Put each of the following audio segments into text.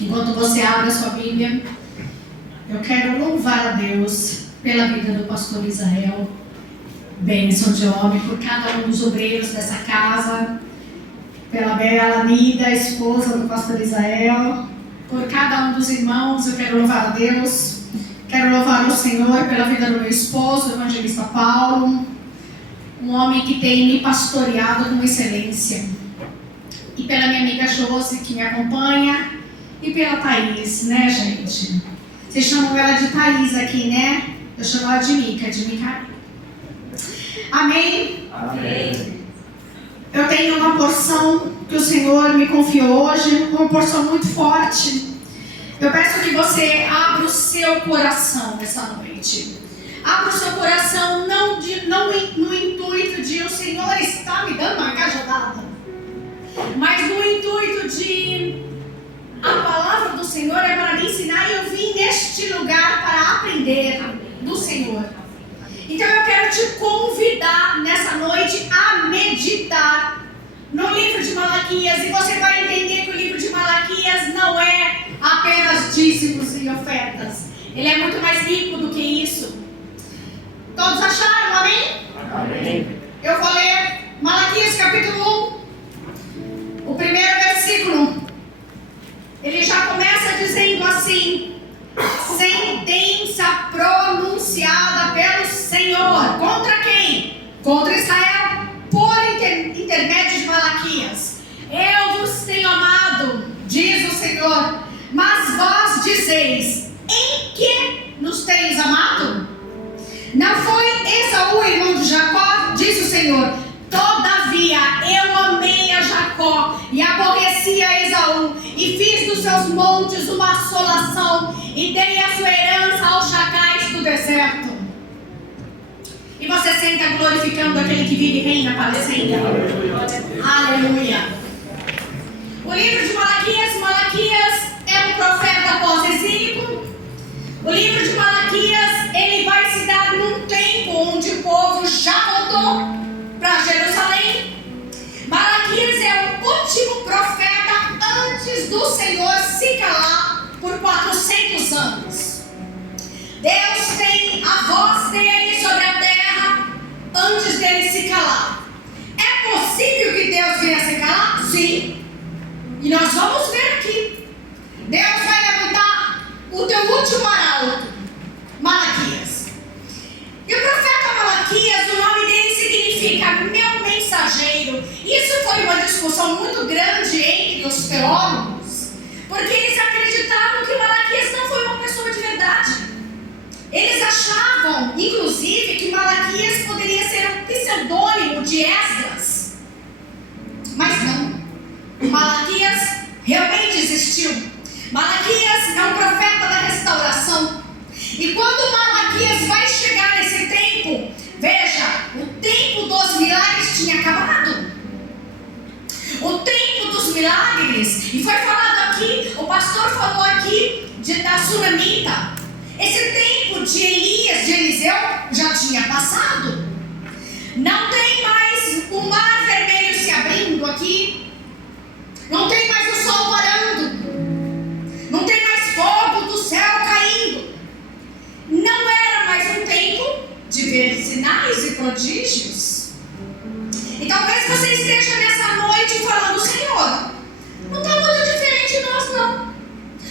Enquanto você abre a sua Bíblia, eu quero louvar a Deus pela vida do pastor Israel, bênção de homem, por cada um dos obreiros dessa casa, pela bela Nida, esposa do pastor Israel, por cada um dos irmãos. Eu quero louvar a Deus, quero louvar o Senhor pela vida do meu esposo, o evangelista Paulo, um homem que tem me pastoreado com excelência, e pela minha amiga Josi, que me acompanha, e pela Thaís, né, gente? Vocês chamam ela de Thaís aqui, né? Eu chamo ela de Mica. Amém? Amém. Eu tenho uma porção que o Senhor me confiou hoje, uma porção muito forte. Eu peço que você abra o seu coração nessa noite. Abra o seu coração não no intuito de o Senhor está me dando uma cajadada, mas no intuito de a palavra do Senhor é para me ensinar, e eu vim neste lugar para aprender do Senhor. Então eu quero te convidar nessa noite a meditar no livro de Malaquias, e você vai entender que o livro de Malaquias não é apenas dízimos e ofertas. Ele é muito mais rico do que isso. Todos acharam? Amém? Amém. Eu vou ler Malaquias capítulo 1, o primeiro versículo. Ele já começa dizendo assim: sentença pronunciada pelo Senhor. Contra quem? Contra Israel, por intermédio de Malaquias. Eu vos tenho amado, diz o Senhor, mas vós dizeis: em que nos tens amado? Não foi Esaú, irmão de Jacó? Diz o Senhor. Todavia eu amei a Jacó e aborreci a Esaú, e fiz dos seus montes uma assolação, e dei a sua herança aos chacais do deserto. E você senta glorificando aquele que vive e reina para sempre. Aleluia. O livro de Malaquias é um profeta pós-exílico. O livro de Malaquias, ele vai se dar num tempo onde o povo já voltou para Jerusalém. Malaquias é o último profeta antes do Senhor se calar por 400 anos. Deus tem a voz dele sobre a terra antes dele se calar. É possível que Deus venha se calar? Sim. E nós vamos ver aqui. Deus vai levantar o teu último arauto, Malaquias. E o profeta Malaquias, o nome dele significa meu mensageiro. Isso foi uma discussão muito grande entre os teólogos, porque eles acreditavam que Malaquias não foi uma pessoa de verdade. Eles achavam, inclusive, que Malaquias poderia ser um pseudônimo de Esdras. Mas não. Malaquias realmente existiu. Malaquias é um profeta da restauração. E quando Malaquias vai chegar nesse tempo, veja, o tempo dos milagres tinha acabado. O tempo dos milagres, e foi falado aqui, o pastor falou aqui da Sunamita. Esse tempo de Elias, de Eliseu, já tinha passado. Não tem mais o mar vermelho se abrindo aqui. Não tem mais o sol parando. Não tem mais fogo do céu caindo. Não era mais um tempo de ver sinais e prodígios. E talvez você esteja nessa noite falando: Senhor, não está muito diferente de nós não.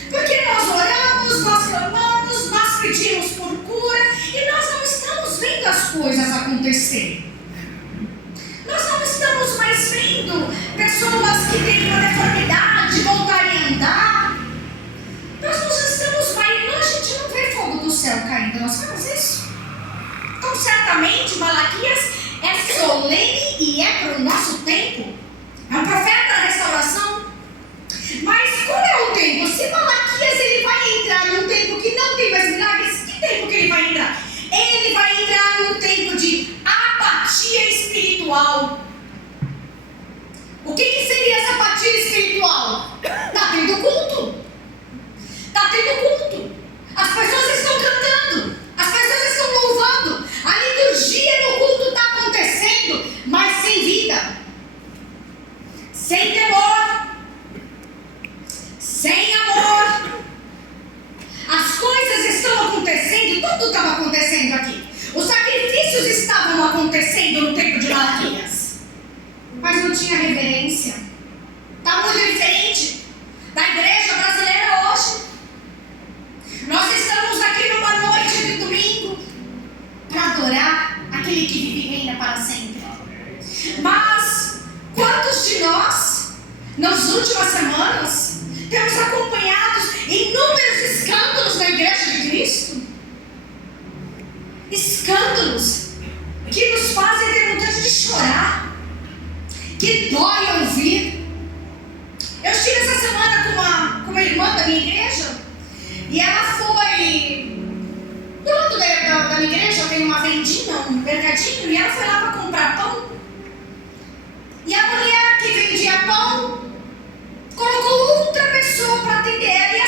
Porque nós oramos, nós clamamos, nós pedimos por cura, e nós não estamos vendo as coisas acontecerem. Nós não estamos mais vendo pessoas que têm uma deformidade voltarem a andar. Nós não estamos mais, a gente não vê fogo do céu caindo, nós vemos isso. Então certamente Malaquias é solene e é para o nosso tempo. É um profeta da restauração. Mas qual é o tempo? Se Malaquias ele vai entrar num tempo que não tem mais milagres, que tempo que ele vai entrar? Ele vai entrar num tempo de apatia espiritual. O que seria essa apatia espiritual? Está tendo culto. Está tendo culto. As pessoas estão cantando. As pessoas estão louvando. A liturgia no culto está acontecendo, mas sem vida, sem temor, sem amor. não tinha reverência. Está muito diferente da igreja brasileira hoje. Nós estamos aqui numa noite de domingo para adorar aquele que vive e reina para sempre. Mas quantos de nós, nas últimas semanas, temos acompanhado inúmeros escândalos na igreja de Cristo? Escândalos que nos fazem ter vontade de chorar, que dói ouvir. Eu estive essa semana com uma irmã da minha igreja, e ela foi do lado da minha igreja. Eu tenho uma vendinha, um mercadinho, e ela foi lá para comprar pão. E a mulher que vendia pão colocou outra pessoa para atender ela, e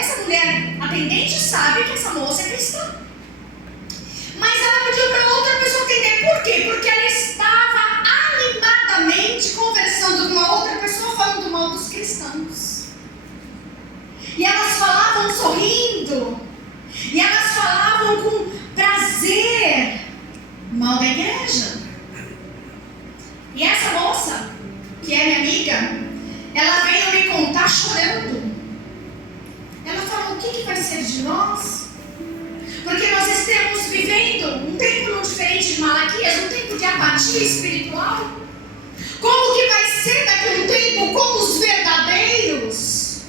essa mulher atendente sabe que essa moça é cristã. Mas ela pediu para outra pessoa atender. Por quê? Porque ela estava animadamente conversando com uma outra pessoa, falando mal dos cristãos. E elas falavam sorrindo, e elas falavam com prazer mal da igreja. E essa moça, que é minha amiga, ela veio me contar chorando. Ela falou: o que vai ser de nós? Porque nós estamos vivendo um tempo diferente de Malaquias, um tempo de apatia espiritual. Como que vai ser daqui a um tempo com os verdadeiros?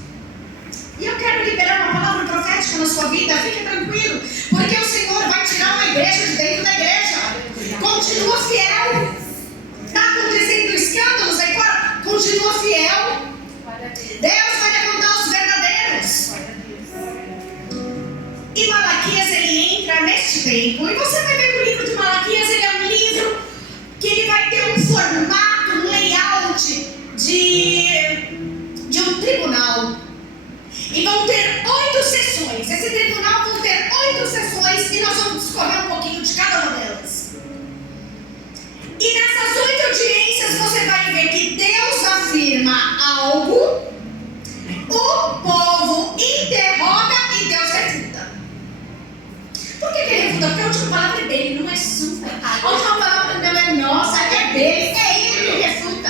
E eu quero liberar uma palavra profética na sua vida. Fique tranquilo, porque o Senhor vai tirar uma igreja de dentro da igreja. Continua fiel. Está acontecendo escândalos aí fora? Continua fiel. Deus vai levantar os verdadeiros. E Malaquias, ele entra neste tempo. E você vai ver que o livro de Malaquias, ele é um livro que ele vai ter um formato, um layout de um tribunal. E vão ter 8 sessões. Esse tribunal vão ter 8 sessões, e nós vamos discorrer um pouquinho de cada uma delas. E nessas 8 audiências você vai ver que Deus afirma algo, o povo interroga e Deus refuta. Por que ele refuta? Porque a última palavra é dele, não é sua. A última palavra não é nossa, é dele, é ele que refuta.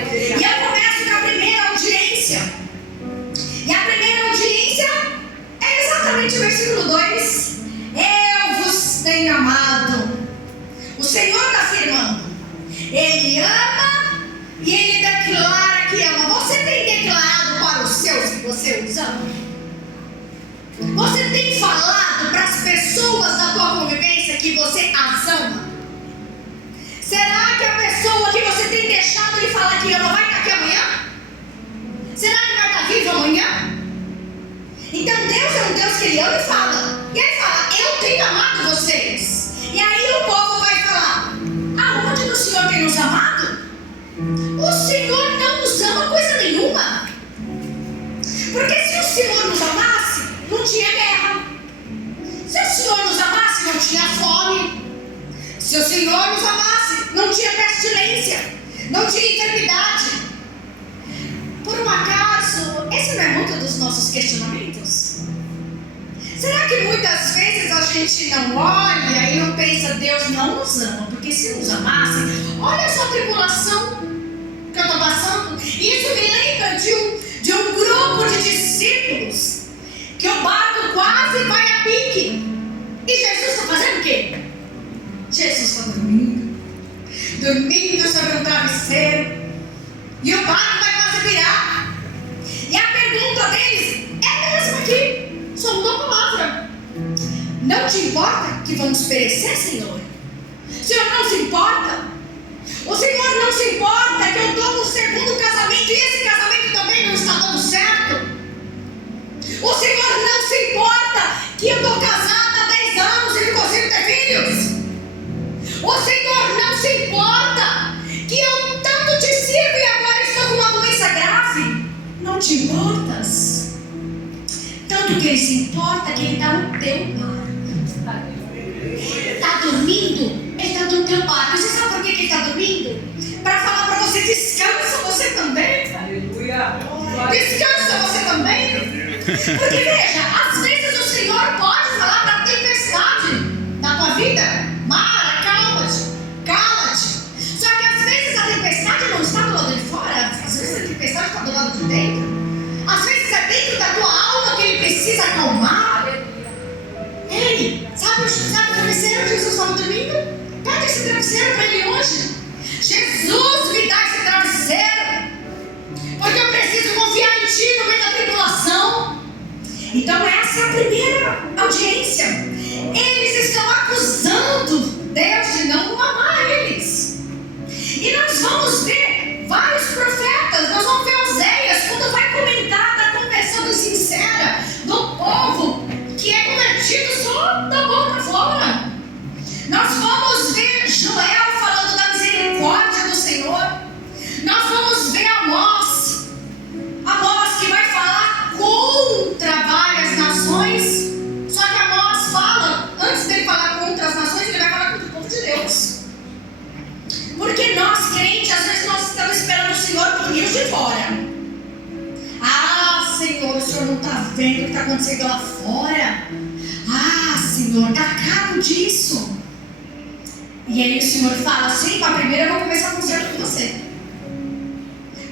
E eu começo com a primeira audiência. E a primeira audiência é exatamente o versículo 2. Eu vos tenho amado. O Senhor está afirmando. Ele ama e ele declara que ama. Você tem declarado para os seus que você os ama? Você tem falado para as pessoas da tua convivência que você as ama? Será que a pessoa que você tem deixado de falar que ama vai estar aqui amanhã? Será que vai estar vivo amanhã? Então Deus é um Deus que ele ama e fala. E ele fala: eu tenho amado vocês. E aí o povo vai falar: aonde o Senhor tem nos amado? O Senhor não nos ama coisa nenhuma. Porque se o Senhor nos amasse, não tinha guerra. Se o Senhor nos amasse, não tinha fome. Se o Senhor nos amasse, não tinha pestilência, não tinha enfermidade. Por um acaso, esse não é muito dos nossos questionamentos? Será que muitas vezes a gente não olha e não pensa: Deus não nos ama? Porque se nos amasse, olha só a tribulação que eu estou passando. Isso me lembra de um grupo de discípulos que o barco quase vai a pique. E Jesus está fazendo o quê? Jesus está dormindo sobre um travesseiro. E o barco vai quase virar. E a pergunta deles é a mesma aqui. Só uma palavra: não te importa que vamos perecer, Senhor? O Senhor não se importa? O Senhor não se importa que eu estou no segundo casamento e esse casamento também não está dando certo? O Senhor não se importa que eu estou casada há 10 anos e não consigo ter filhos? O Senhor não se importa que eu tanto te sirvo e agora estou com uma doença grave? Não te importas? Tanto que Ele se importa que Ele está no teu barco. Está dormindo? Ele está no teu barco. Você sabe por que Ele está dormindo? Para falar para você: descansa você também. Aleluia. Descansa você também. Porque veja, às vezes o Senhor pode falar para a tempestade da tua vida: Mara, cala-te. Só que às vezes a tempestade não está do Pega esse travesseiro para ele hoje. Jesus, me dá esse travesseiro, porque eu preciso confiar em Ti no meio da tribulação. Então essa é a primeira audiência. Eles estão acusando Deus de não amar eles. E nós vamos ver vários profetas. Nós vamos ver Oséias, quando vai comentar da conversão sincera do povo que é convertido só da boca fora. Nós vamos ver Joel falando da misericórdia do Senhor. Nós vamos ver Amós que vai falar contra várias nações. Só que Amós fala, antes dele falar contra as nações, ele vai falar contra o povo de Deus. Porque nós, crentes, às vezes nós estamos esperando o Senhor punir os de fora. Ah, Senhor, o Senhor não está vendo o que está acontecendo lá fora? Ah, Senhor, dá cabo disso. E aí o Senhor fala assim: para primeiro eu vou começar com você.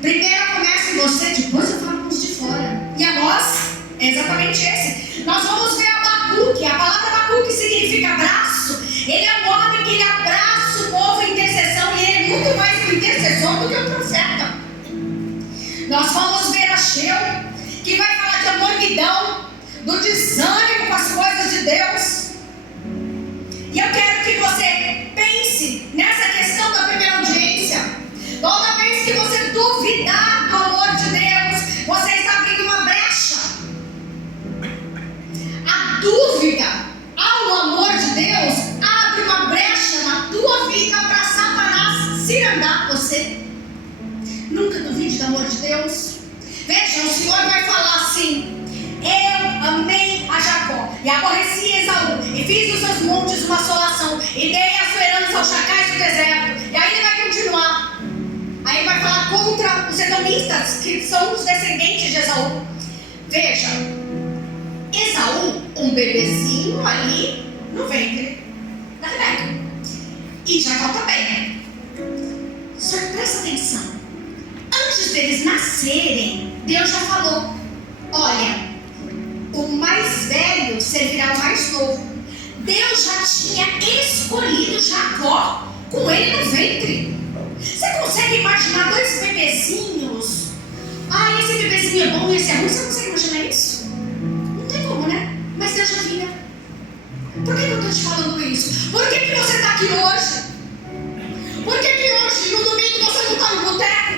Primeiro eu começo em você, depois eu falo com os de fora. E Amós é exatamente esse. Nós vamos ver Abacuque. A palavra Abacuque significa abraço. Ele é um homem que ele abraça o povo em intercessão. E ele é muito mais um intercessor do que um profeta. Nós vamos ver Ageu, que vai falar de amorvidão, do desânimo com as coisas de Deus. E eu quero que você pense nessa questão da primeira audiência. Toda vez que você duvidar do amor de Deus, você está abrindo uma brecha. A dúvida ao amor de Deus abre uma brecha na tua vida para Satanás cirandar você. Nunca duvide do amor de Deus. Veja, o Senhor vai falar assim: eu amei a Jacó e aborreci Esaú, e fiz dos seus montes uma assolação, e dei a sua herança aos chacais do deserto. E aí ele vai continuar. Aí ele vai falar contra os edomitas, que são os descendentes de Esaú. Veja, Esaú, um bebezinho ali no ventre da Rebeca, e Jacó também. Só que presta atenção, antes deles nascerem, Deus já falou: olha, o mais velho servirá ao mais novo. Deus já tinha escolhido Jacó com ele no ventre. Você consegue imaginar dois bebezinhos? Ah, esse bebezinho é bom e esse é ruim. Você consegue imaginar isso? Não tem como, né? Mas Deus já vinha. Por que eu estou te falando isso? Por que você está aqui hoje? Por que hoje, no domingo, você não está no boteco?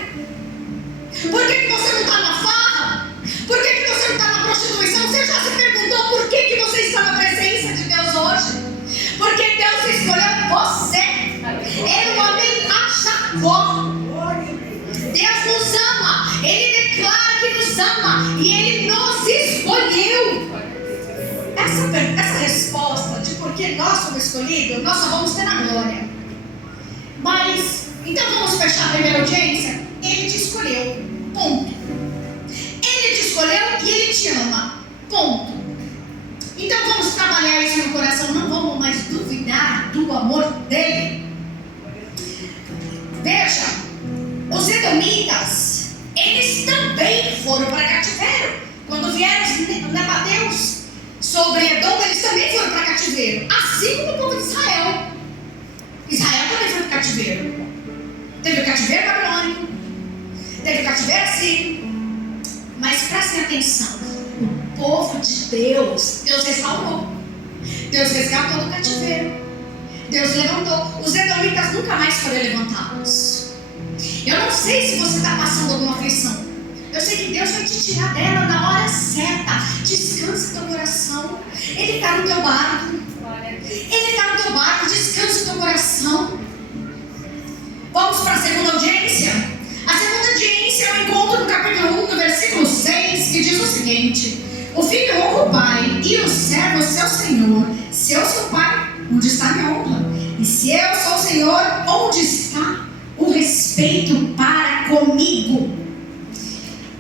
Por que você não está na farra? Por que você não está na prostituição? Você já se perguntou por que você está na presença de Deus hoje? Porque Deus escolheu você. Eu amei a Jacó. Deus nos ama. Ele declara que nos ama. E Ele nos escolheu. Essa resposta de por que nós somos escolhidos, nós só vamos ter na glória. Mas, então vamos fechar a primeira audiência? Ele te escolheu. Ponto. Ele te escolheu e Ele te ama. Ponto. Então vamos trabalhar isso no coração. Não vamos mais duvidar do amor dele. Veja, os edomitas, eles também foram para cativeiro. Quando vieram os nabateus sobre Edom, eles também foram para cativeiro. Assim como o povo de Israel. Israel também foi para cativeiro. Teve o cativeiro babilônico, teve o cativeiro assírio. Mas prestem atenção, o povo de Deus, Deus restaurou. Deus resgatou do cativeiro. Deus levantou. Os edomitas nunca mais foram levantados. Eu não sei se você está passando alguma aflição. Eu sei que Deus vai te tirar dela na hora certa. Descansa teu coração. Ele está no teu barco. Ele está no teu barco. Descansa teu coração. Vamos para a segunda audiência? A segunda audiência eu encontro no capítulo 1, no versículo 6, que diz o seguinte: o filho honra o pai e o servo seu senhor. Se eu sou pai, onde está minha honra? E se eu sou o Senhor, onde está o respeito para comigo?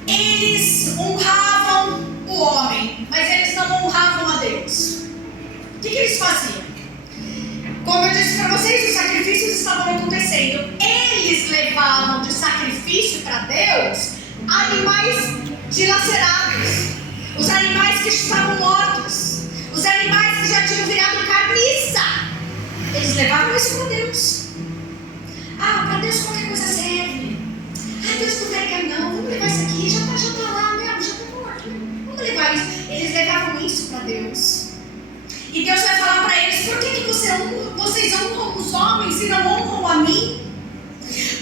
Eles honravam o homem, mas eles não honravam a Deus. O que eles faziam? Como eu disse para vocês, os sacrifícios estavam acontecendo. Eles levavam de sacrifício para Deus animais dilacerados, os animais que estavam mortos, os animais que já tinham virado carniça. Eles levavam isso para Deus. Para Deus qualquer coisa serve. Deus não vai ligar não, vamos levar isso aqui, já tá lá mesmo, já tá morto. Vamos levar isso. Eles levavam isso para Deus. E Deus vai falar para eles: por que vocês honram os homens e não honram a mim?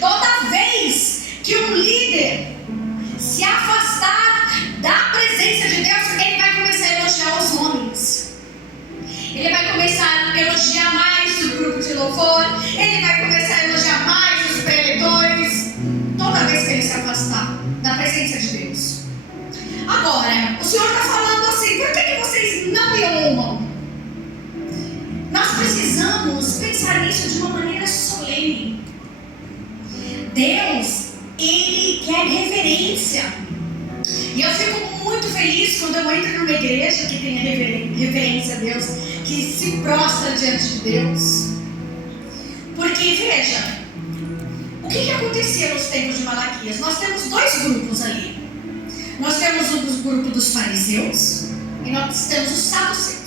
Toda vez que um líder se afastar da presença de Deus, ele vai começar a elogiar os homens. Ele vai começar a elogiar mais o grupo de louvor. Ele vai começar a elogiar mais os preletores. Toda vez que ele se afastar da presença de Deus. Agora, o Senhor está falando assim: por que vocês não me honram? Nós precisamos pensar nisso de uma maneira solene. Deus, Ele quer reverência. E eu fico muito feliz quando eu entro numa igreja que tem reverência a Deus, que se prostra diante de Deus. Porque, veja, o que acontecia nos tempos de Malaquias? Nós temos dois grupos ali. Nós temos o grupo dos fariseus e nós temos os saduceus.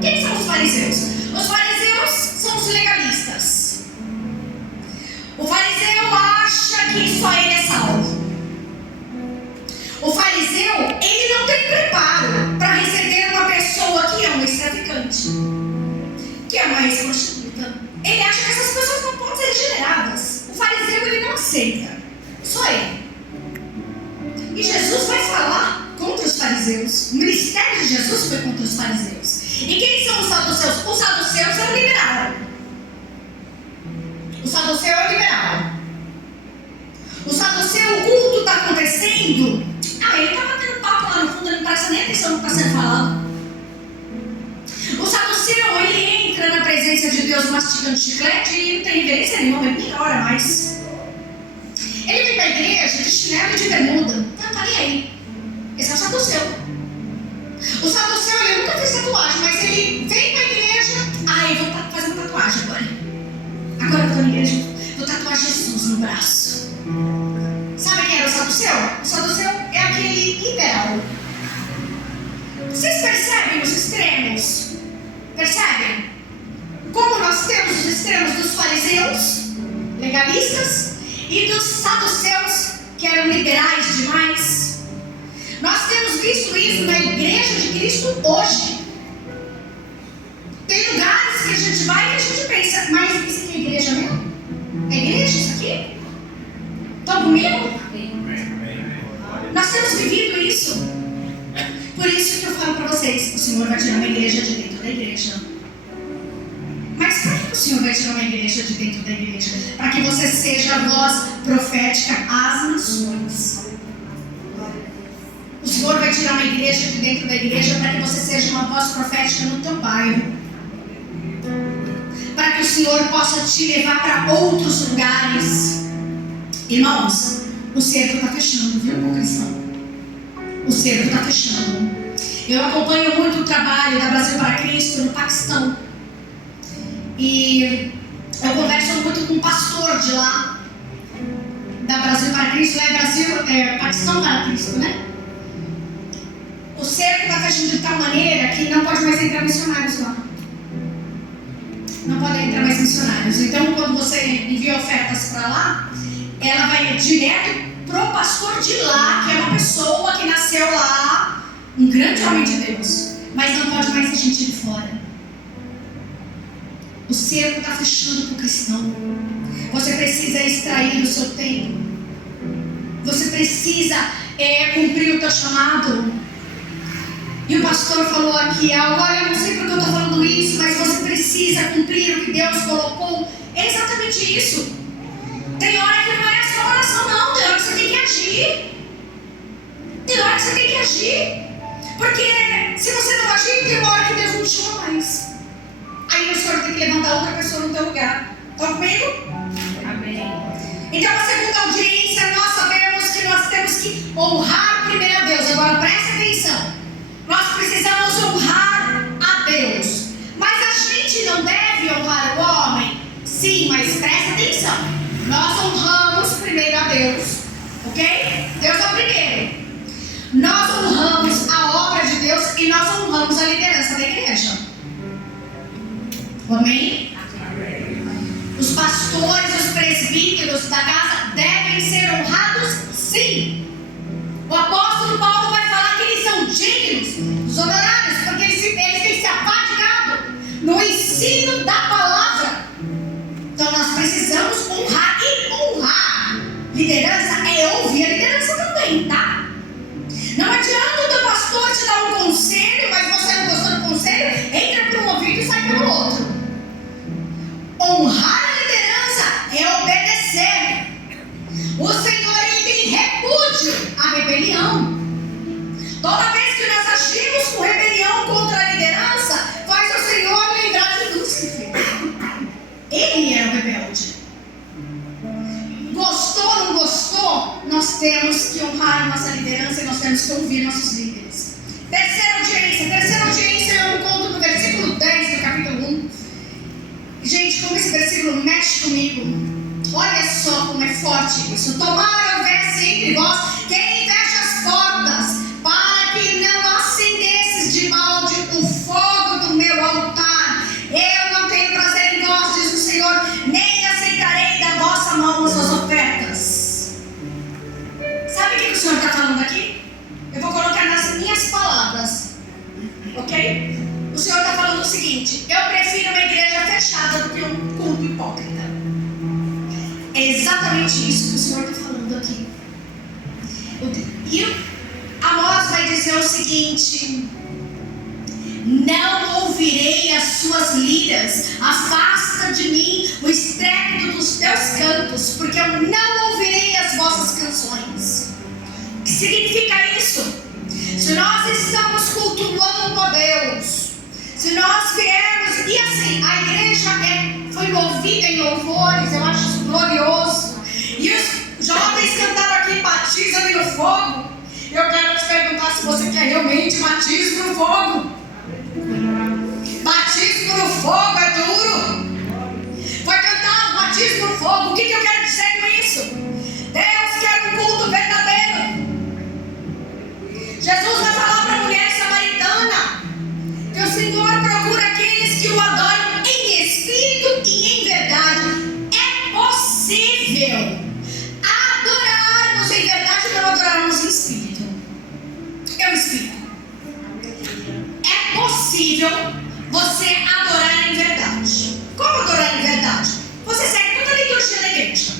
Quem são os fariseus? Os fariseus são os legalistas. O fariseu acha que só ele é salvo. O fariseu, ele não tem preparo para receber uma pessoa que é uma extravagante, que é uma ex-prostituta. Ele acha que essas pessoas não podem ser regeneradas. O fariseu, ele não aceita. Só ele. E Jesus vai falar contra os fariseus. O ministério de Jesus foi contra os fariseus. E quem são os saduceus? Os saduceus é o liberal. O saduceu é o liberal. O saduceu, o culto está acontecendo. Ele está batendo papo lá no fundo, ele não presta nem atenção no que está sendo falado. O saduceu, ele entra na presença de Deus mastigando chiclete e não tem reverência nenhuma, ele nem ora mais. Ele vem para a igreja de chinelo e de bermuda. Não está nem aí. Esse é o saduceu. O saduceu, ele nunca fez tatuagem, mas ele vem para a igreja. Eu vou fazer uma tatuagem agora. Agora eu estou na igreja, vou tatuar Jesus no braço. Sabe quem era o saduceu? O saduceu é aquele liberal. Vocês percebem os extremos? Percebem? Como nós temos os extremos dos fariseus, legalistas, e dos saduceus, que eram liberais demais. Nós temos visto isso na igreja de Cristo hoje. Tem lugares que a gente vai e a gente pensa: mas isso aqui é igreja mesmo? É igreja isso aqui? Estão comigo? Nós temos vivido isso. Por isso que eu falo para vocês: o Senhor vai tirar uma igreja de dentro da igreja. Mas para que o Senhor vai tirar uma igreja de dentro da igreja? Para que você seja a voz profética às nações. O Senhor vai tirar uma igreja de dentro da igreja para que você seja uma voz profética no teu bairro. Para que o Senhor possa te levar para outros lugares. Irmãos, o cerco está fechando, viu, cristão? O cerco está fechando. Eu acompanho muito o trabalho da Brasil para Cristo no Paquistão. E eu converso muito com um pastor de lá, da Brasil para Cristo. Lá é Paquistão para Cristo, né? O cerco está fechando de tal maneira que não pode mais entrar missionários lá. Não podem entrar mais missionários. Então, quando você envia ofertas para lá, ela vai direto pro pastor de lá, que é uma pessoa que nasceu lá, um grande homem de Deus, mas não pode mais ter gente de fora. O cerco está fechando para o cristão. Você precisa extrair o seu tempo. Você precisa cumprir o teu chamado. E o pastor falou aqui algo: olha, eu não sei porque eu estou falando isso, mas você precisa cumprir o que Deus colocou. É exatamente isso. Tem hora que não é só oração, não. Tem hora que você tem que agir. Tem hora que você tem que agir. Porque se você não agir, tem uma hora que Deus não te chama mais. Aí o Senhor tem que levantar outra pessoa no teu lugar. Estão comigo? Amém. Então a segunda audiência, nós sabemos que nós temos que honrar primeiro a Deus. Agora presta atenção. Nós precisamos honrar a Deus. Mas a gente não deve honrar o homem? Sim, mas presta atenção. Nós honramos primeiro a Deus. Ok? Deus é o primeiro. Nós honramos a obra de Deus e nós honramos a liderança da igreja. Amém? pastores, os presbíteros da casa devem ser honrados, sim. O apóstolo Paulo vai falar que eles são dignos dos honorários, porque eles têm se afadigado no ensino da palavra. Então nós precisamos honrar, e honrar liderança é ouvir a liderança também, tá? Não adianta o teu pastor te dar um conselho, mas você não gostou do conselho, entra por um ouvido e sai pelo outro. Honrar a liderança é obedecer. O Senhor, ele tem repúdio à rebelião. Toda vez que nós agimos com rebelião contra a liderança, faz o Senhor lembrar de Lúcifer. Ele era o rebelde. Gostou ou não gostou? Nós temos que honrar a nossa liderança e nós temos que ouvir nossos líderes. Terceira audiência eu encontro no versículo 10 do capítulo 1. Gente, como esse versículo mexe comigo. Olha só como é forte isso. Tomara houvesse entre vós quem fecha as portas, para que não acendesses de balde o fogo do meu altar. Eu não tenho prazer em vós, diz o Senhor, nem aceitarei da vossa mão as suas ofertas. Sabe o que o Senhor está falando aqui? Eu vou colocar nas minhas palavras, ok? O Senhor está falando o seguinte: eu prefiro uma igreja fechada do que um culto hipócrita. É exatamente isso que o Senhor está falando aqui. E Amós vai dizer o seguinte: não ouvirei as suas liras, afasta de mim o estrépito dos teus cantos, porque eu não ouvirei as vossas canções. O que significa isso? Se nós estamos cultuando a Deus, se nós viermos, e assim, a igreja foi movida em louvores, eu acho isso glorioso, e os jovens cantaram aqui, batiza-me no fogo. Eu quero te perguntar se você quer realmente batismo no fogo. Batismo no fogo é duro. Foi cantado batismo no fogo. O que eu quero dizer com isso? Deus quer um culto verdadeiro. Jesus vai falar para a mulher samaritana que o Senhor procura aqueles que o adoram em espírito e em verdade. É possível adorarmos em verdade e não adorarmos em espírito. Eu explico. É possível você adorar em verdade. Como adorar em verdade? Você segue toda a liturgia da igreja.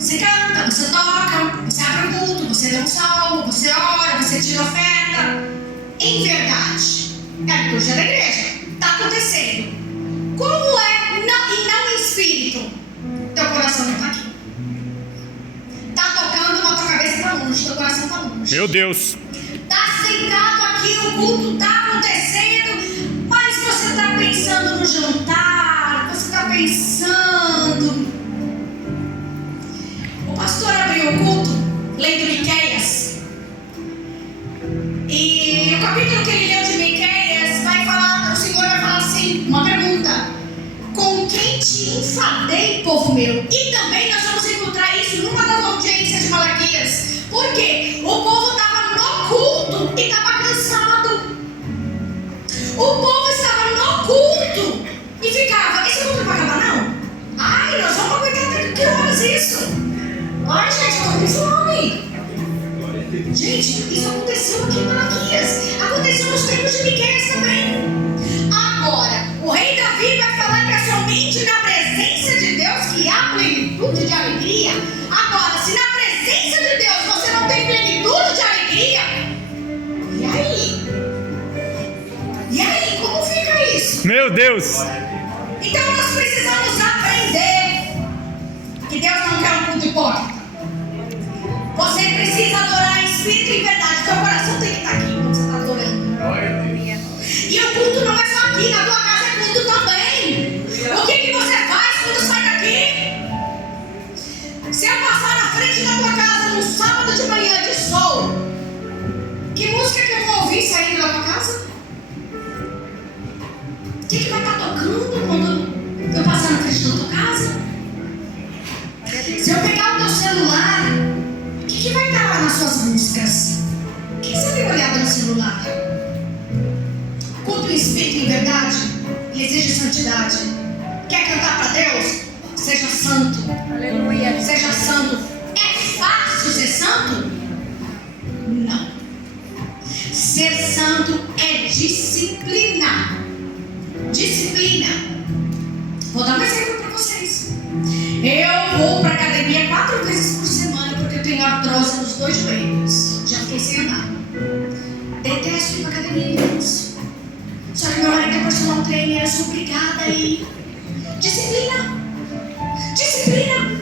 Você canta, você toca, você abre um culto, você dá um salmo, você ora, você tira oferta. Em verdade. É a liturgia da igreja. Está acontecendo. Como é e não em espírito? Teu coração não está aqui. Está tocando, mas tua cabeça está longe, teu coração está longe. Meu Deus. Está sentado aqui, o culto está acontecendo, mas você está pensando no jantar, você está pensando. O pastor abriu o culto lendo Miqueias, e o capítulo que ele leu de Miqueias vai falar, o Senhor vai falar assim, uma pergunta: com quem te enfadei, povo meu? E também nós vamos encontrar isso numa das audiências de Malaquias. Por quê? O povo estava no culto e estava cansado. O povo estava no culto e ficava: esse culto não vai acabar não? Ai, nós vamos aguentar até que horas isso? Ai, gente, eu tô com fome. Gente, isso aconteceu aqui em Malaquias. Aconteceu nos tempos de Miqueias também. Agora, o rei Davi vai falar que é somente na presença de Deus que há plenitude de alegria. Agora, se na presença de Deus você não tem plenitude de alegria, e aí? E aí, como fica isso? Meu Deus. Então nós precisamos aprender que Deus não quer um culto hipócrita. Você precisa adorar em espírito e em verdade. Teu coração tem que estar aqui quando você está adorando. E o culto não é só aqui, na tua casa é culto também. O que você faz quando sai daqui? Se eu passar na frente da tua casa num sábado de manhã de sol, que música que eu vou ouvir saindo da tua casa? O que vai estar tocando quando eu passar na frente da tua casa? Se eu pegar o teu celular, o que vai estar lá nas suas músicas? O que você tem olhado no celular? Culto em espírito e em verdade, ele exige santidade. Quer cantar para Deus? Seja santo. Aleluia. Seja santo. É fácil ser santo? Não. Ser santo é disciplina. Disciplina. Vou dar um exemplo para vocês. Eu vou para academia 4 vezes por semana porque eu tenho artrose nos 2 joelhos. Já fiquei sem andar. Detesto ir para academia, irmãos. Só que meu marido é personal trainer, eu sou obrigada a ir. Disciplina. Disciplina.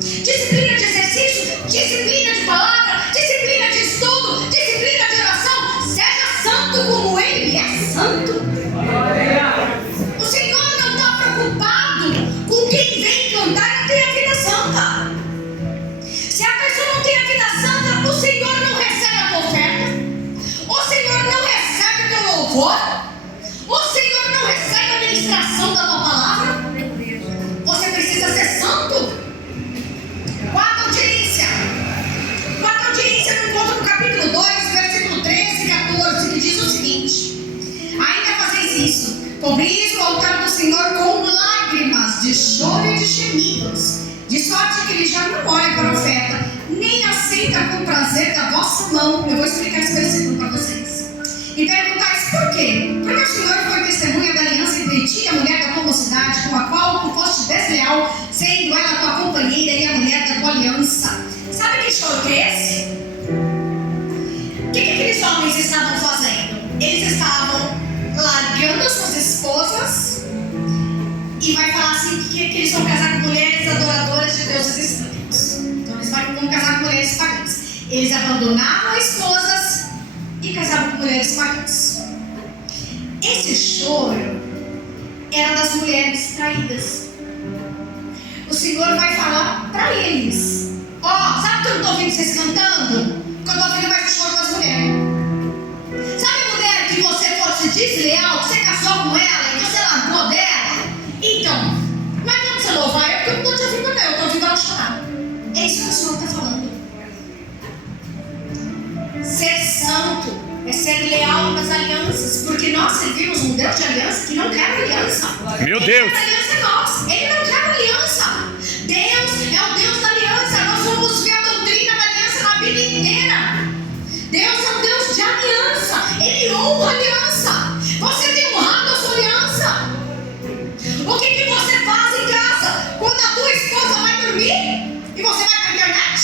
Disciplina de exercício, disciplina de palavra, disciplina de estudo, disciplina de oração. Seja santo como Ele é santo. O Senhor não está preocupado com quem vem cantar e não tem a vida santa. Se a pessoa não tem a vida santa, o Senhor não recebe a tua oferta, o Senhor não recebe o teu louvor, o Senhor não recebe a ministração da tua palavra. Você precisa ser santo. Quarta audiência no encontro do capítulo 2, versículo 13 e 14, que diz o seguinte: ainda fazeis isso, cobris o altar do Senhor com lágrimas de choro e de gemidos, de sorte que Ele já não olha para a oferta, nem aceita com prazer da vossa mão. Eu vou explicar esse versículo para vocês. E perguntais por quê? Porque o Senhor foi testemunha da aliança entre ti e a mulher da tua mocidade, com a qual tu foste desleal, sendo ela tua companheira e a mulher da tua aliança. Sabe que choro que é esse? O que aqueles homens estavam fazendo? Eles estavam largando suas esposas, e vai falar assim que eles vão casar com mulheres adoradoras de deuses estranhos. Então eles vão casar com mulheres pagãs. Eles abandonavam as esposas e casavam com mulheres pagãs. Esse choro era das mulheres traídas. O Senhor vai falar para eles: ó, sabe que eu não estou ouvindo vocês cantando? Porque eu estou ouvindo mais o choro das mulheres. Sabe a mulher que você fosse desleal, que você casou com ela e você largou dela? Então, não adianta você louvar eu, porque eu não estou te ouvindo, não, eu estou ouvindo ela chorar. É isso que o Senhor está falando. Ser santo é ser leal nas alianças, porque nós servimos um Deus de aliança que não quer aliança. Meu Deus! Ele quer aliança em nós, Ele não quer aliança. Deus é o Deus da aliança. Nós vamos ver a doutrina da aliança na Bíblia inteira. Deus é um Deus de aliança. Ele honra a aliança. Você tem honrado a sua aliança? O que você faz em casa quando a tua esposa vai dormir e você vai para a internet?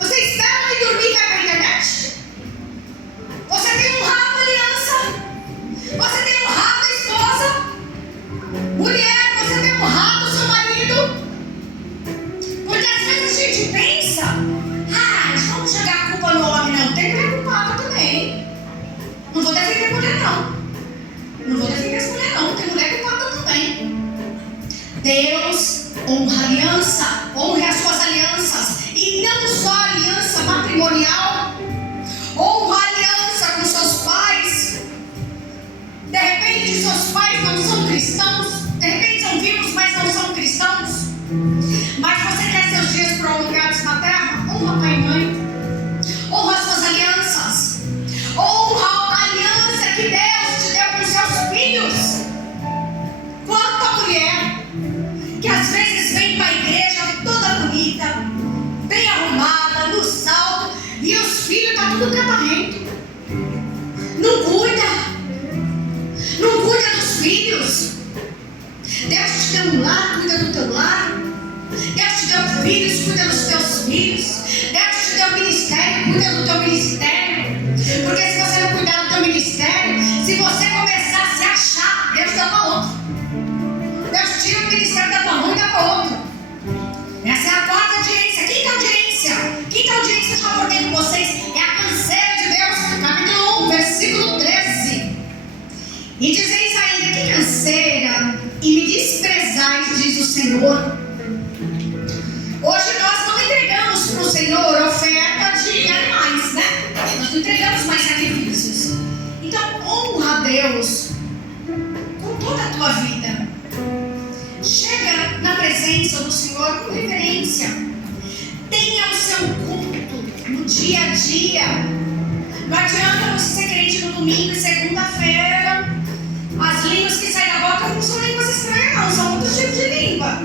Você espera ela ir dormir e vai para a internet? Você tem honrado a aliança? Você tem honrado a esposa? Mulher, você tem honrado o seu marido? Porque às vezes a gente pensa: vamos jogar a culpa no homem. Não, tem mulher culpada também. Não vou defender mulher, não. Não vou defender as mulheres, não. Tem mulher culpada também. Deus honra a aliança. Honre as suas alianças. E não só a aliança matrimonial. Honra a aliança com seus pais. De repente, seus pais não são cristãos. De repente, são vivos, mas não são cristãos. Mas você quer seus dias prolongados na terra? Honra pai e mãe. Honra as suas alianças. Honra a aliança que Deus te deu com seus filhos. Quanta mulher que às vezes vem para a igreja toda bonita, bem arrumada, no salto, e os filhos estão tudo catarrento. Não cuida. Não cuida dos filhos. Deus te deu um lar, cuida do teu lar. Deus te deu filhos, cuida dos teus filhos. Deus te deu ministério, cuida do teu ministério. Porque se você não cuidar do teu ministério, se você começar a se achar, Deus dá para outro. Deus tira o ministério da tua mão e dá para outro. Essa é a quarta audiência. Quinta audiência. Quinta audiência, eu já abordei com vocês. É a canseira de Deus, capítulo 1, versículo 13. E dizeis ainda: que canseira, e me desprezais, diz o Senhor. Hoje nós não entregamos para o Senhor oferta de animais, né? Nós não entregamos mais sacrifícios. Então honra a Deus com toda a tua vida. Chega na presença do Senhor com reverência. Tenha o seu culto no dia a dia. Não adianta você ser crente no domingo e segunda-feira. As línguas que saem da boca não são línguas estranhas, não, são outros tipos de língua.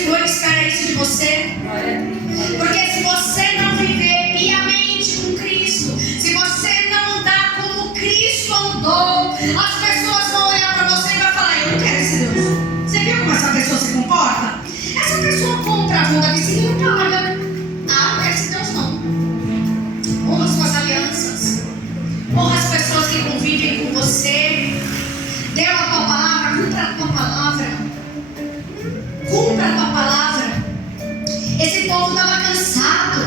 Senhor espera isso de você. Porque se você não viver piamente com Cristo, se você não andar como Cristo andou, as pessoas vão olhar para você e vão falar: eu não quero esse Deus. Você viu como essa pessoa se comporta? Essa pessoa compra a mão da vizinha e não paga. Ah, não quero esse Deus não. Honra as suas alianças. Honra as pessoas que convivem com você. Deu a tua palavra, cumpra a tua palavra. Cumpra a tua palavra. Esse povo estava cansado.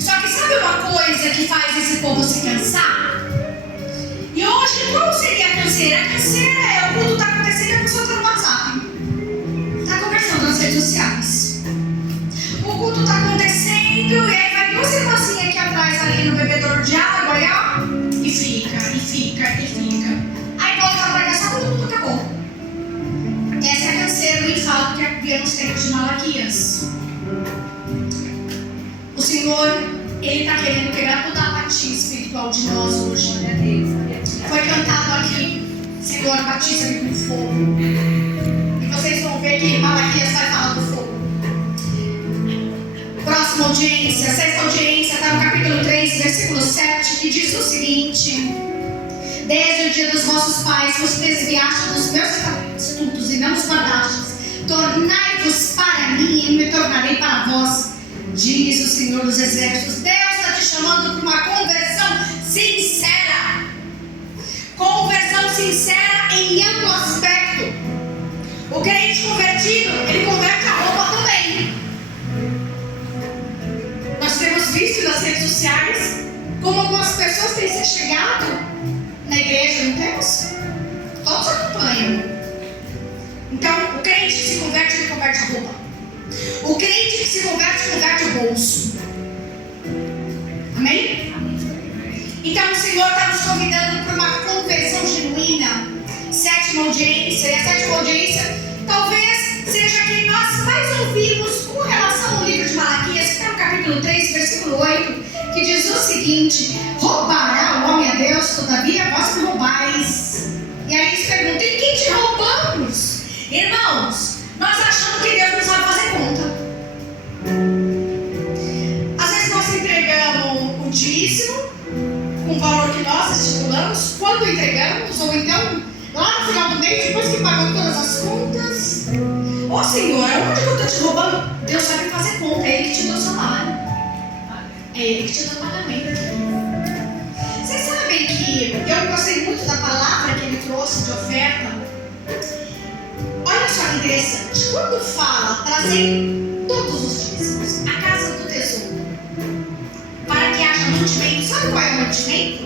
Só que sabe uma coisa que faz esse povo se cansar? E hoje, qual seria a canseira? A canseira é o culto está acontecendo e a pessoa está no WhatsApp. Está conversando nas redes sociais. O culto está acontecendo e aí vai duas irmãzinhas aqui atrás ali no bebedouro de água e ó, e fica. Aí volta para cá só quando o culto acabou. Essa é a canseira do enfado que havia nos tempos de Malaquias. O Senhor, Ele está querendo quebrar toda a apatia espiritual de nós hoje. Foi cantado aqui: Senhor, batiza-me com fogo. E vocês vão ver que Malaquias vai falar do fogo. Próxima audiência, sexta audiência, está no capítulo 3, versículo 7, que diz o seguinte: desde o dia dos vossos pais vos desviaste dos meus estatutos e não os guardastes. Tornai-vos para mim e me tornarei para vós, diz o Senhor dos Exércitos. Deus está te chamando para uma conversão sincera. Conversão sincera em amplo aspecto. O crente convertido, ele converte a roupa também. Nós temos visto nas redes sociais como algumas pessoas têm se chegado na igreja, não temos? Todos acompanham. Então, o crente que se converte, ele converte a roupa. O crente que se converte, converte o bolso. Amém? Então, o Senhor está nos convidando para uma conversão genuína. Sétima audiência. E a sétima audiência talvez seja quem nós mais ouvimos com relação ao livro de Malaquias, que está no capítulo 3, versículo 8, que diz o seguinte: roubará o homem a Deus, todavia vós me roubais. E aí eles perguntam: em quem te roubamos? Irmãos, nós achamos que Deus não sabe fazer conta. Às vezes nós entregamos o dízimo com o valor que nós estipulamos, quando entregamos, ou então lá no final do mês, depois que pagou todas as contas. Ô Senhor, aonde que eu estou te roubando? Deus sabe fazer conta, é Ele que te deu o salário. É Ele que te deu o pagamento. Vocês sabem que eu gostei muito da palavra que Ele trouxe de oferta. Olha só que interessante. Quando fala trazer todos os dízimos à casa do tesouro para que haja mantimento, sabe qual é o mantimento?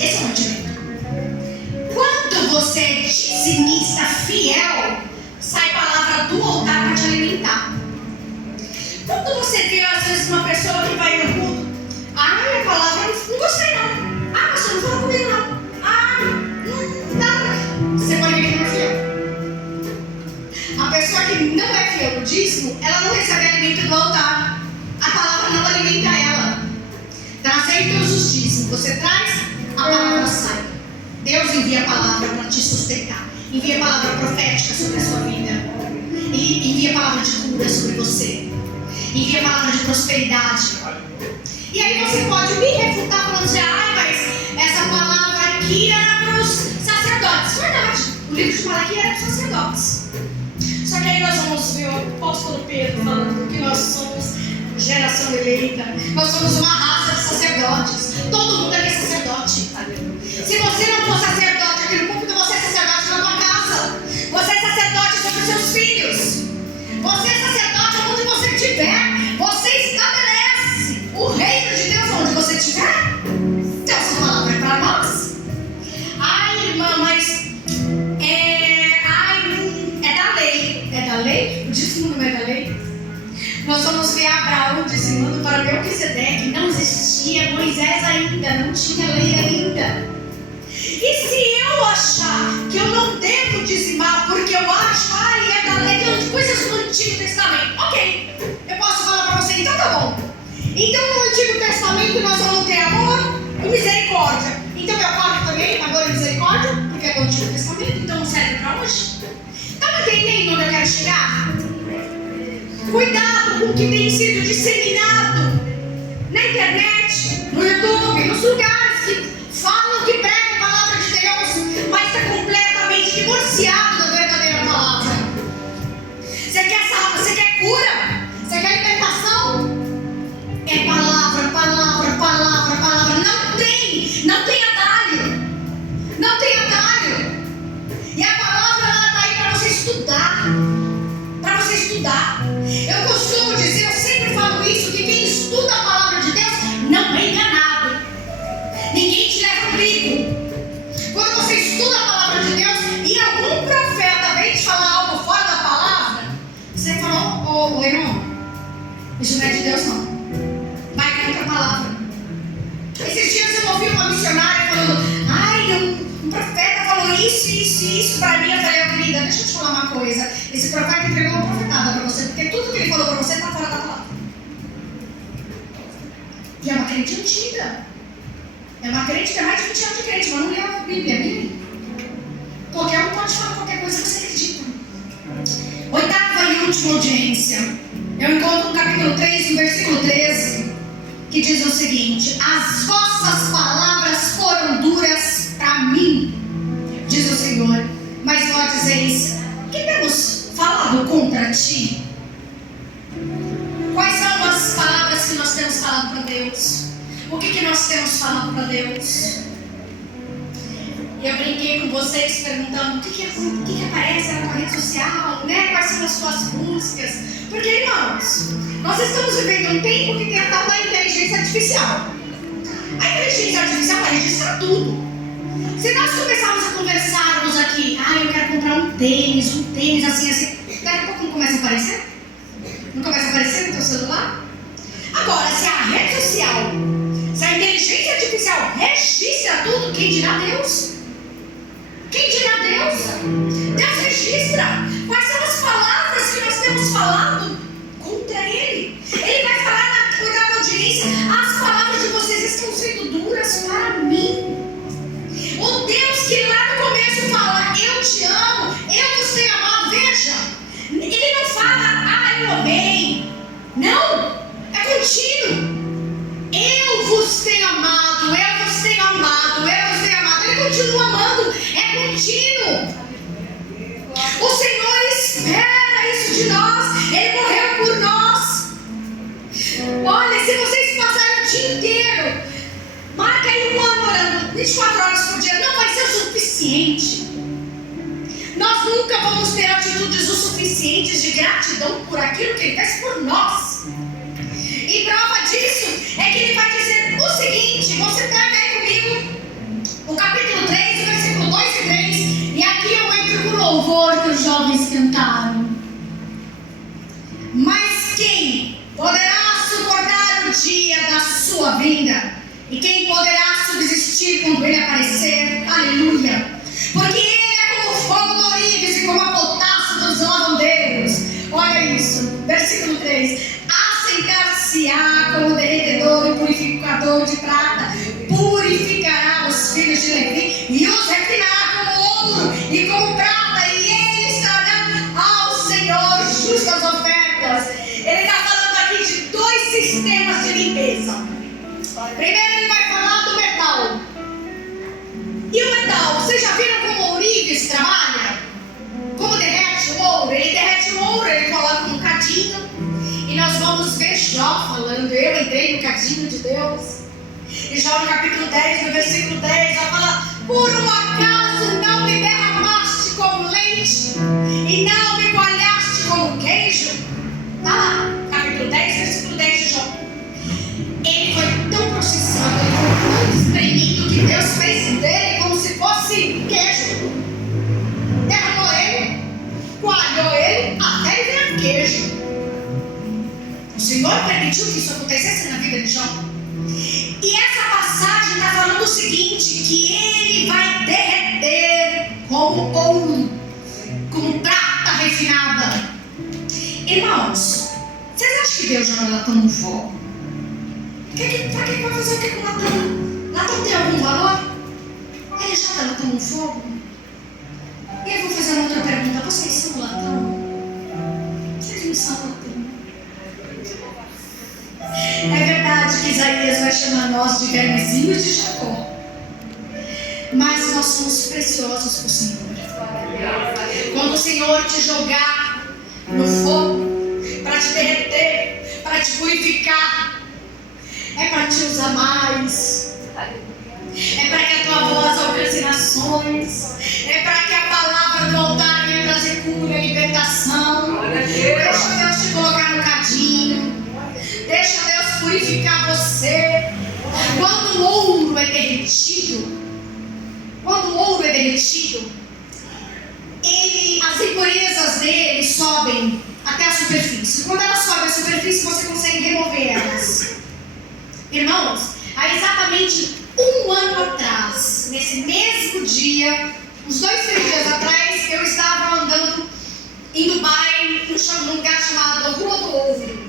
Esse é o mantimento. Quando você é dizimista fiel, sai palavra do altar para te alimentar. Quando você vê às vezes uma pessoa que vai no culto: ai, a palavra não gostei não. Ah, mas você não falou comigo não. Ah, não dá. Você pode ver que não é fiel. A pessoa que não é fiel no dízimo, ela não recebe alimento do altar. A palavra não alimenta ela. Trazei todos os dízimos. Você traz, a palavra sai. Deus envia a palavra para te sustentar. Envia a palavra profética sobre a sua vida. E envia a palavra de cura sobre você. Envia a palavra de prosperidade. E aí você pode me refutar falando assim: ai, mas essa palavra aqui era para os sacerdotes. Verdade, o livro de Malaquias era para os sacerdotes. Só que aí nós vamos ver o apóstolo Pedro falando que nós somos geração eleita. Nós somos uma raça de sacerdotes. Todo mundo aqui é sacerdote. Se você não for sacerdote aqui no púlpito, você é sacerdote na tua casa. Você é sacerdote sobre os seus filhos. Você é sacerdote onde você estiver. Você estabelece o reino de Deus onde você estiver. Então essa palavra é para nós. Ai, irmã, mas é da lei. É da lei? O dízimo não é da lei? Nós vamos ver Abraão dizimando para Melquisedeque. Não existia Moisés ainda, não tinha lei ainda. E se eu achar que eu não devo dizimar porque eu acho, é da lei, tem coisas do Antigo Testamento, ok, eu posso falar para você, então tá bom. Então no Antigo Testamento nós vamos ter amor e misericórdia. Então meu pai também, amor e misericórdia, porque é do Antigo Testamento. Cuidado com o que tem sido disseminado na internet, no YouTube, nos lugares que falam que pregam a palavra de Deus, mas está completamente divorciado da verdadeira palavra. Você quer cura? Você quer libertação? É palavra, palavra, palavra, palavra. Não tem atalho. Não tem atalho. E a palavra, ela está aí para você estudar. Para você estudar. Eu costumo dizer, eu sempre falo isso, que quem estuda a palavra de Deus não é enganado. Ninguém te leva um bico. Quando você estuda a palavra de Deus e algum profeta vem te falar algo fora da palavra, você fala, ô irmão, isso não é de Deus não. Vai contra a palavra. Esses dias eu ouvi uma missionária falando, um profeta falou isso pra mim. Eu falei, querida, deixa eu te falar uma coisa. Esse profeta entregou uma profetada pra você, porque tudo que ele falou pra você está fora da palavra. E é uma crente antiga. É uma crente que é mais de 20 anos de crente, mas não leu a Bíblia. Qualquer um pode falar qualquer coisa que você acredita. Oitava e última audiência. Eu encontro no capítulo 3, no versículo 13, que diz o seguinte: as vossas palavras foram duras para mim, diz o Senhor, mas vós dizeis, que temos falado contra ti? Quais são as palavras que nós temos falado para Deus? O que nós temos falado para Deus? E eu brinquei com vocês perguntando o que aparece na tua rede social, né? Quais são as tuas buscas? Porque, irmãos, nós estamos vivendo um tempo que tem a tal da inteligência artificial. A inteligência artificial vai registrar tudo. Se nós começarmos a conversarmos aqui, eu quero comprar um tênis assim, daqui a pouco não começa a aparecer? Não começa a aparecer no teu celular? Agora, se a rede social, se a inteligência artificial registra tudo, quem dirá Deus? Quem dirá Deus? Deus registra. Quais são as palavras que nós temos falado contra Ele? Ele vai falar na audiência, as palavras de vocês estão sendo duras para mim. O Deus que lá no começo fala, eu te amo, eu vos tenho amado. Veja, Ele não fala, eu amei. Não, é contínuo. Eu vos tenho amado, eu vos tenho amado, eu vos tenho amado. Ele continua amando, é contínuo. O Senhor espera isso de nós. Ele morreu por nós. Olha, se vocês passarem o dia inteiro, marca aí um ano orando 24 horas por dia, não vai ser o suficiente. Nós nunca vamos ter atitudes o suficientes de gratidão por aquilo que Ele fez por nós. E prova disso é que Ele vai dizer o seguinte, você pega aí comigo o capítulo 3, o versículo 2 e 3, e aqui eu entro no louvor que os jovens cantaram. Mas quem poderá suportar o dia da sua vinda? E quem poderá subsistir quando Ele aparecer? Aleluia! Porque Ele é como o fogo do ourives e como a potássio dos lavandeiros. Olha isso, versículo 3. Assentar-se-á como derretedor e purificador de prata, purificará os filhos de Levi e os refinará como ouro e como prata, e eles trarão ao Senhor justas ofertas. Ele está falando aqui de dois sistemas de limpeza. Primeiro ele vai falar do metal. E o metal, vocês já viram como o ourives trabalha? Como derrete o ouro? Ele derrete o ouro, ele coloca um cadinho. E nós vamos ver Jó falando, eu entrei no cadinho de Deus. E Jó no capítulo 10, no versículo 10, vai falar, por um acaso não me derramaste como leite e não me coalhaste como queijo? Está lá, capítulo 10, versículo 10 de Jó. Ele foi tão processado, ele foi tão espremido que Deus fez dele como se fosse queijo. Derramou ele, coalhou ele, até ele virar queijo. O Senhor permitiu que isso acontecesse na vida de Jó. E essa passagem está falando o seguinte, que ele vai derreter como ouro, como prata refinada. Irmãos, vocês acham que Deus joga latão no fogo? Para que vai fazer o que com latão? Latão tem algum valor? Ele joga latão no fogo? E eu vou fazer uma outra pergunta. Vocês são latão? Vocês não são latão? chama nós de vermezinhos de Jacó. Mas nós somos preciosos para o Senhor. Quando o Senhor te jogar no fogo, para te derreter, para te purificar, é para te usar mais. É para que a tua voz alcance nações. É para que a palavra do altar venha trazer cura, libertação. Deixa Deus te colocar no cadinho. Deixa Deus purificar você. Quando o ouro é derretido, as impurezas dele sobem até a superfície. Quando elas sobem à superfície, você consegue remover elas. Irmãos, há exatamente um ano atrás, nesse mesmo dia, uns 2, 3 dias atrás, eu estava andando em Dubai, num lugar chamado Rua do Ouro.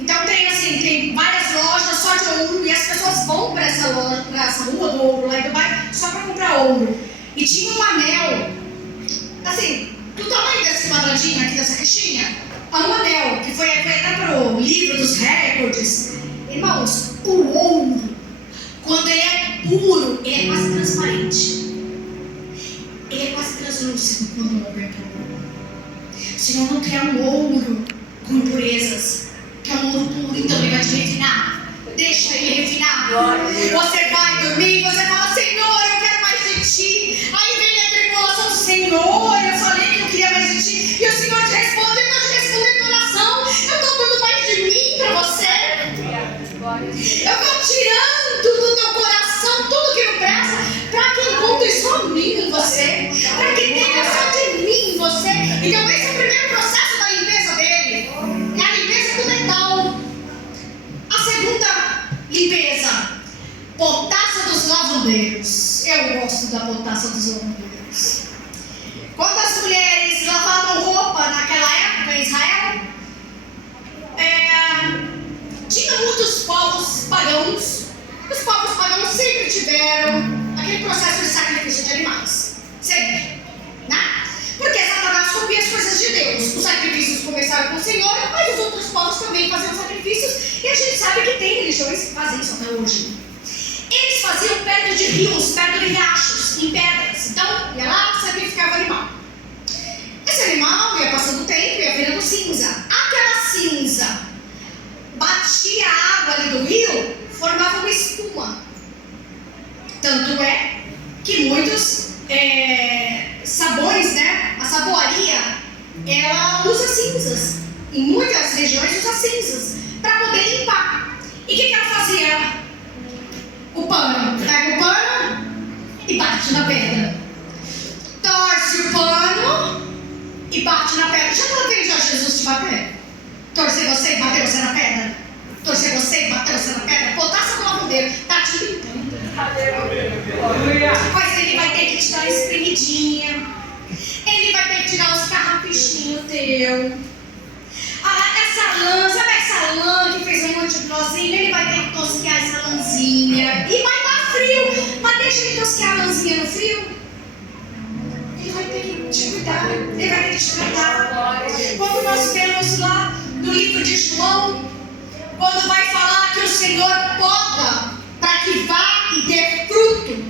Então tem várias lojas só de ouro e as pessoas vão para essa loja, para essa Rua do Ouro lá em Dubai, só para comprar ouro. E tinha um anel, assim, do tamanho desse quadradinho aqui, dessa caixinha, um anel que foi até para o livro dos recordes. Irmãos, o ouro, quando ele é puro, ele é quase transparente. Ele é quase translúcido quando o ouro é puro. O Senhor não quer um ouro com impurezas, quer um ouro puro, então ele vai te refinar. Deixa ele refinar. Você vai dormir e você fala: Senhor, eu quero mais de ti. Aí vem a tribulação: Senhor, eu falei que eu queria mais de ti. E o Senhor te responde: eu vou te responder tua oração. Eu estou dando mais de mim para você. Eu estou tirando do teu coração tudo que não presta, para que encontre só mim em você, para que tenha só de mim em você. Então esse é o primeiro processo da limpeza dele. É a limpeza do metal. A segunda limpeza, potassa dos lavandeiros. Eu gosto da potassa dos lavandeiros. Quando as mulheres lavavam roupa naquela época em Israel, tinha muitos povos pagãos. Os povos pagãos sempre tiveram aquele processo de sacrifício de animais. Sempre. Né? Porque Satanás rompia as coisas de Deus. Os sacrifícios começaram com o Senhor, mas os outros povos também faziam sacrifícios. E a gente sabe que tem religiões que fazem isso até hoje. Eles faziam perto de rios, perto de riachos, em pedras. Então, ia lá, sacrificava o animal. Esse animal ia passando o tempo, ia virando cinza. Aquela cinza batia a água ali do rio, formava uma espuma. Tanto é que muitos sabões, né? A saboaria, ela usa cinzas. Em muitas regiões usa cinzas para poder limpar. E o que ela fazia? O pano. Pega o pano e bate na pedra. Torce o pano e bate na pedra. Já não vendo Jesus te bater? Torcer você e bater você na pedra? Torcer você e bater você na pedra? Potassa do lavandeiro, tá te limpando. Mas ele vai ter que te dar uma espremidinha. Ele vai ter que te dar uns carrapichinhos teu. Essa lã, sabe essa lã que fez um monte de nozinho? Ele vai ter que tosquear essa lãzinha. E vai dar frio, mas deixa ele tosquear a lãzinha no frio. Ele vai ter que te cuidar, ele vai ter que te tratar. Quando nós vemos lá no livro de João, quando vai falar que o Senhor poda para que vá e dê fruto,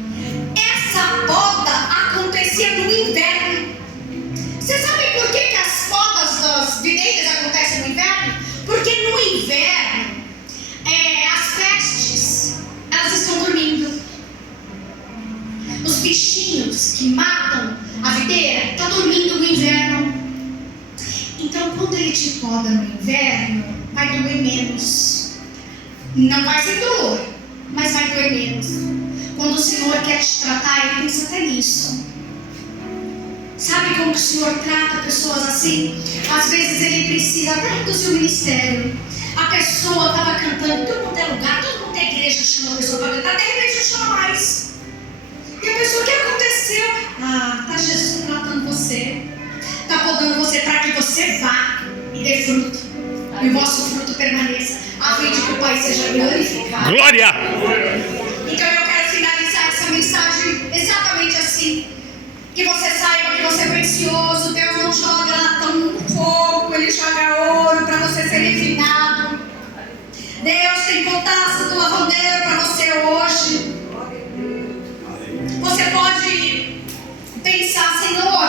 essa poda acontecia no inverno. Você sabe por que as podas das videiras acontecem no inverno? Porque no inverno, as pestes, elas estão dormindo. Os bichinhos que matam a videira estão dormindo no inverno. Então, quando ele te poda no inverno, vai doer menos. Não vai ser dor, mas vai doer menos. Quando o Senhor quer te tratar, ele pensa até nisso. Sabe como que o Senhor trata pessoas assim? Às vezes ele precisa até reduzir o ministério. A pessoa estava cantando em todo quanto é lugar, todo mundo é igreja chamando a pessoa para cantar, de repente não chama mais. E a pessoa, o que aconteceu? Está Jesus tratando você. Está podando você para que você vá e dê fruto. E o vosso fruto permaneça, a fim de que o Pai seja glorificado. Glória! Então eu quero finalizar essa mensagem exatamente assim. Que você saiba que você é precioso. Deus não joga latão no fogo, Ele joga ouro para você ser refinado. Deus tem potássio do lavandeiro para você hoje. Você pode pensar, Senhor,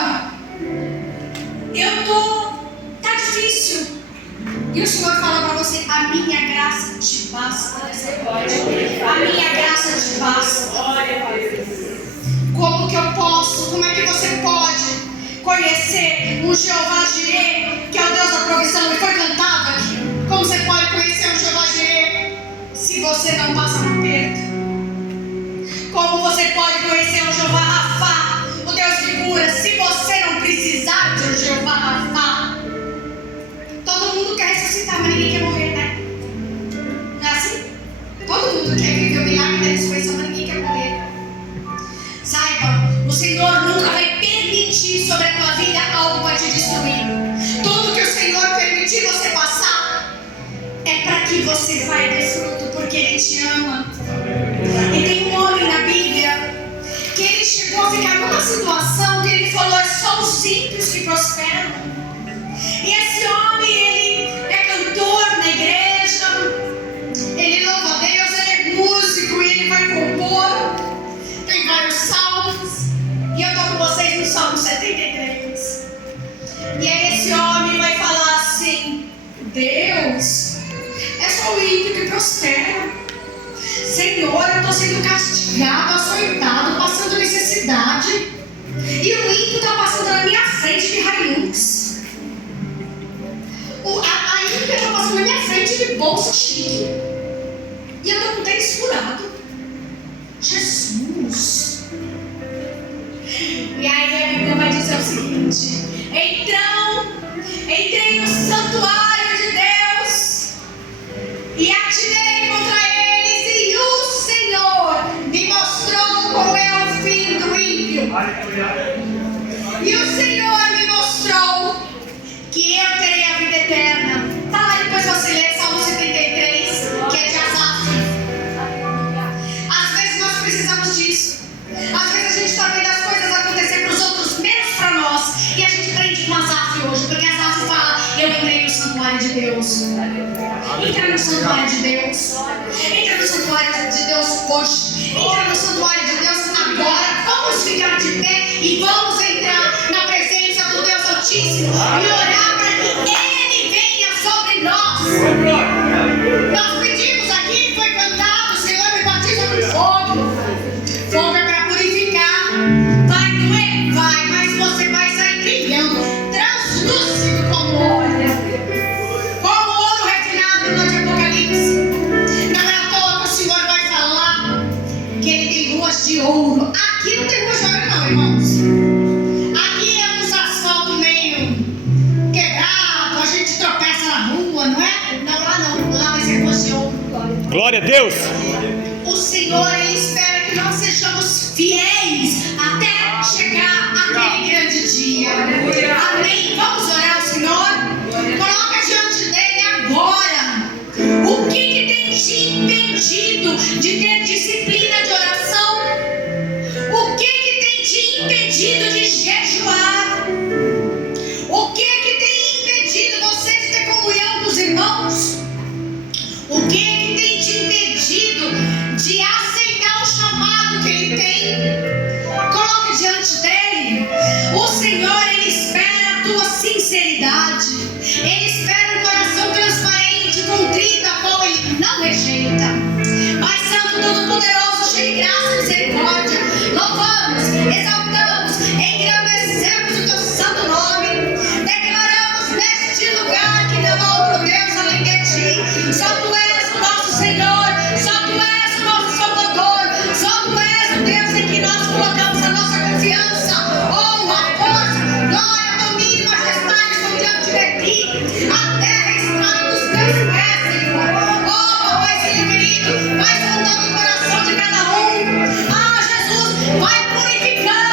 tá difícil. E o Senhor fala para você, a minha graça te basta. A minha graça te basta. Como que eu posso? Como é que você pode conhecer o Jeová Jireh, que é o Deus da provisão, e foi cantado aqui? Como você pode conhecer o Jeová Jireh se você não passa por perto? Como você pode conhecer o Jeová Rafá, o Deus que cura, se você não precisar de um Jeová Rafá? Todo mundo quer ressuscitar, mas ninguém quer morrer, né? Não é assim? Todo mundo quer viver o milagre da ressurreição, mas ninguém quer morrer. Saiba, o Senhor nunca vai permitir sobre a tua vida algo para te destruir. Tudo que o Senhor permitir você passar é para que você vai ter fruto, porque Ele te ama. E tem um homem na Bíblia que ele chegou a ficar numa situação que ele falou, é só os simples que prosperam. E esse homem, ele é cantor na igreja, ele louva a Deus, ele é músico, ele vai compor, tem vários salmos, e eu estou com vocês no Salmo 73. E aí esse homem vai falar assim, Deus, é só o ímpio que prospera. Senhor, eu estou sendo castigado, açoitado, passando necessidade, e o ímpio está passando na minha frente de Hilux. A ímpia está passando na minha frente de bolsa chique, e eu estou com o tênis furado. Jesus! E aí a Bíblia vai dizer o seguinte, entrei no santuário de Deus e atirei contra eles, e o Senhor me mostrou qual é o fim do ímpio. E o Senhor me mostrou que eu terei a vida eterna. Tá lá, depois você lê Salmo 73, que é de Asaf. Às vezes nós precisamos disso. Às vezes a gente está vendo as coisas acontecer para os outros, menos para nós. E a gente aprende com Asaf hoje, porque Asaf fala, eu entrei no santuário de Deus. Entra no santuário de Deus. Entra no santuário de Deus hoje. Entra no santuário de Deus agora. Vamos ficar de pé e vamos entrar na presença do Deus Altíssimo e orar para que Ele venha sobre nós. Nós pedimos aqui, foi cantado, o Senhor me batiza com fogo. Fogo é para purificar. Vai doer? Vai, mas você vai sair brilhando, translúcido como ouro. Como ouro refinado no de Apocalipse. Não é à toa que o Senhor vai falar que Ele tem ruas de ouro. Aqui não tem ruas de ouro não, irmãos. Aqui é uns asfalto meio quebrado, a gente tropeça na rua, não é? Não, lá não, lá vai ser ruas de ouro. Glória a Deus! O Senhor, Ele espera que nós sejamos fiéis até chegar aquele grande dia. Amém? Vamos orar ao Senhor? Coloca diante dele agora. O que tem te impedido de ter disciplina de oração? O que tem te impedido de jejuar? O que tem impedido você de ter comunhão com os irmãos? O que tem te impedido de aceitar o chamado que Ele tem? Coloque diante dele. O Senhor, Ele espera a tua sinceridade. Ele espera um coração transparente, contrito, a qual Ele não rejeita. Pai Santo, Todo-Poderoso, cheio de graça e misericórdia, louvamos, exaltamos, engrandecemos o teu santo nome. Declaramos neste lugar que não há outro Deus além de ti. Só tu és o nosso Senhor, só tu és o nosso Salvador, só tu és o Deus em que nós colocamos a nossa confiança. Oh, a força, glória, domínio e majestade estão diante de ti. A terra está nos teus pés, Senhor. Oh, Pai Filho querido, vai sondando o coração de cada um. Ah, Jesus, vai purificando.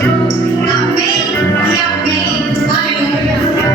choro.